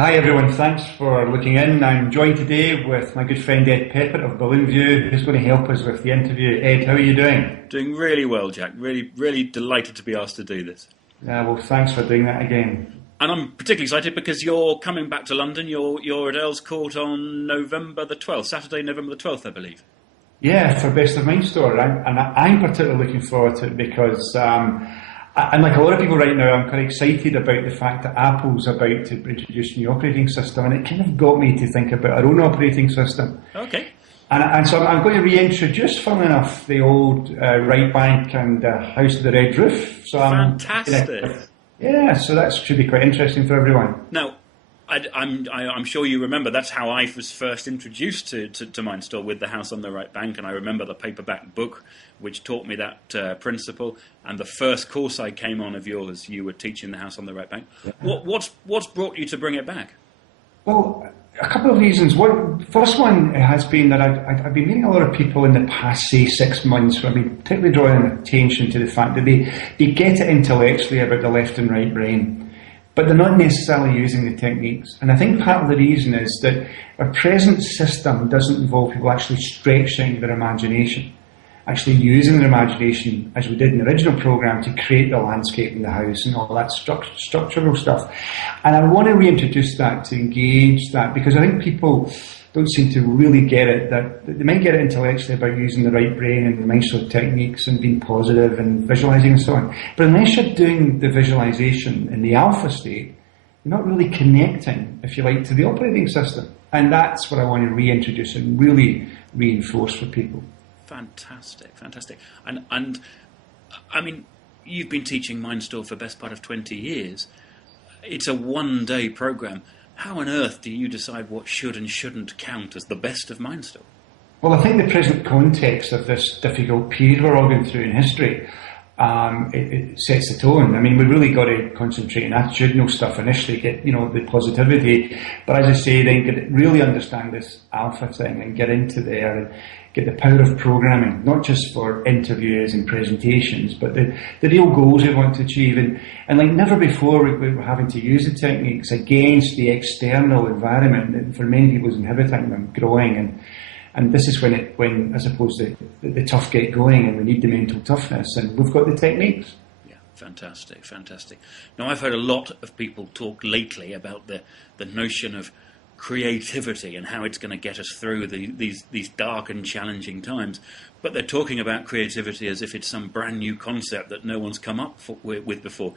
Hi everyone, thanks for looking in. I'm joined today with my good friend Ed Peppit of Balloon View, who's going to help us with the interview. Ed, how are you doing? Doing really well, Jack. Really delighted to be asked to do this. Well, thanks for doing that again. And I'm particularly excited because you're coming back to London. You're at Earls Court on November the 12th, Saturday, November the 12th, I believe. Yeah, for Best of MindStore. I'm particularly looking forward to it because, and like a lot of people right now, I'm quite excited about the fact that Apple's about to introduce a new operating system, and it kind of got me to think about our own operating system. Okay. And so I'm going to reintroduce, funnily enough, the old Right Bank and House of the Red Roof. So Fantastic. Yeah, so that should be quite interesting for everyone. Now, I'm sure you remember that's how I was first introduced to MindStore, with the House on the Right Bank, and I remember the paperback book which taught me that principle. And the first course I came on of yours, you were teaching the House on the Right Bank. Yeah. What's brought you to bring it back? Well, a couple of reasons. First one has been that I've been meeting a lot of people in the past, say, 6 months, where I've been particularly drawing attention to the fact that they get it intellectually about the left and right brain, but they're not necessarily using the techniques. And I think part of the reason is that our present system doesn't involve people actually stretching their imagination, actually using their imagination, as we did in the original programme, to create the landscape in the house and all that structural stuff. And I want to reintroduce that, to engage that, because I think people don't seem to really get it. That they might get it intellectually about using the right brain and the MindStore techniques and being positive and visualising and so on. But unless you're doing the visualisation in the alpha state, you're not really connecting, if you like, to the operating system. And that's what I want to reintroduce and really reinforce for people. Fantastic. And I mean, you've been teaching MindStore for the best part of 20 years. It's a one-day program. How on earth do you decide what should and shouldn't count as the best of MindStore? Well, I think the present context of this difficult period we're all going through in history, it sets the tone. I mean, we really got to concentrate on attitudinal stuff initially, get, the positivity. But as I say, then really understand this alpha thing and get into there and get the power of programming, not just for interviews and presentations, but the real goals we want to achieve. And like never before, we're having to use the techniques against the external environment that for many people is inhibiting them growing. And this is when I suppose the tough get going and we need the mental toughness, and we've got the techniques. Yeah, fantastic. Now, I've heard a lot of people talk lately about the notion of creativity and how it's going to get us through these dark and challenging times. But they're talking about creativity as if it's some brand new concept that no one's come up with before.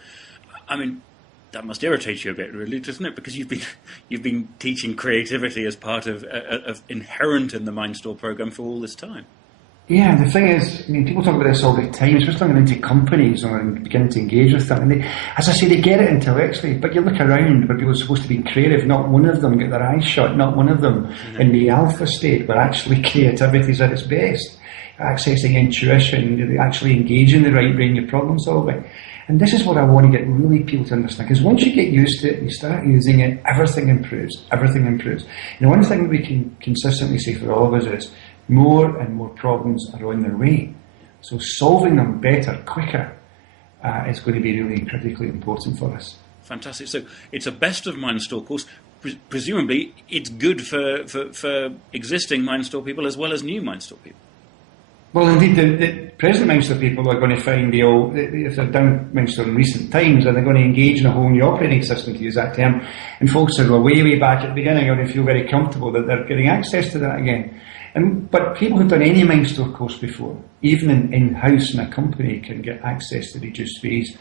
I mean, that must irritate you a bit, really, doesn't it? Because you've been teaching creativity as part of inherent in the MindStore program for all this time. Yeah, the thing is, I mean, people talk about this all the time, especially when into companies or beginning to engage with them. And as I say, they get it intellectually, but you look around where people are supposed to be creative, not one of them get their eyes shut, not one of them in the alpha state, where actually creativity is at its best. Accessing intuition, actually engaging the right brain, your problem solving. And this is what I want to get really people to understand, because once you get used to it and you start using it, everything improves. One thing we can consistently say for all of us is more and more problems are on their way. So solving them better, quicker, is going to be really critically important for us. Fantastic. So it's a best of MindStore course. Presumably it's good for existing MindStore people as well as new MindStore people. Well, indeed, the present MindStore people are going to find if they're down MindStore in recent times, and they're going to engage in a whole new operating system, to use that term. And folks who are way back at the beginning are going to feel very comfortable that they're getting access to that again. But people who've done any MindStore course before, even in-house in a company, can get access to reduced fees.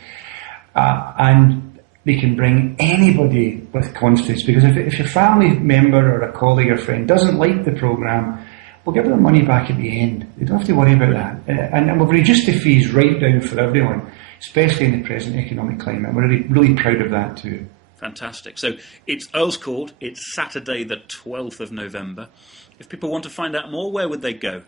And they can bring anybody with confidence, because if your family member or a colleague or friend doesn't like the programme, we'll give them money back at the end. You don't have to worry about that. And we've reduced the fees right down for everyone, especially in the present economic climate. We're really proud of that too. Fantastic. So it's Earls Court. It's Saturday the 12th of November. If people want to find out more, where would they go?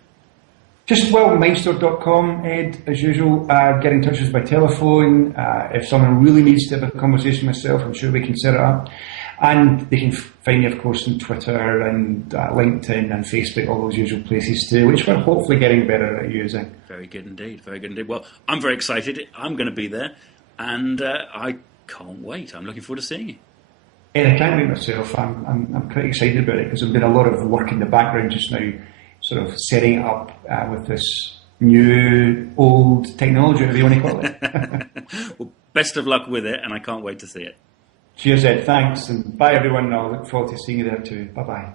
Just, mindstore.com, Ed, as usual. Get in touch with us by telephone. If someone really needs to have a conversation with myself, I'm sure we can set it up. And they can find me, of course, on Twitter and LinkedIn and Facebook, all those usual places too, which we're hopefully getting better at using. Very good indeed. Well, I'm very excited. I'm going to be there, and I can't wait. I'm looking forward to seeing you. Ed, I can't wait myself. I'm pretty excited about it because there's been a lot of work in the background just now, sort of setting it up with this new, old technology, whatever you want to call it. Well, best of luck with it, and I can't wait to see it. Cheers, Ed. Thanks. And bye, everyone. I'll look forward to seeing you there too. Bye-bye.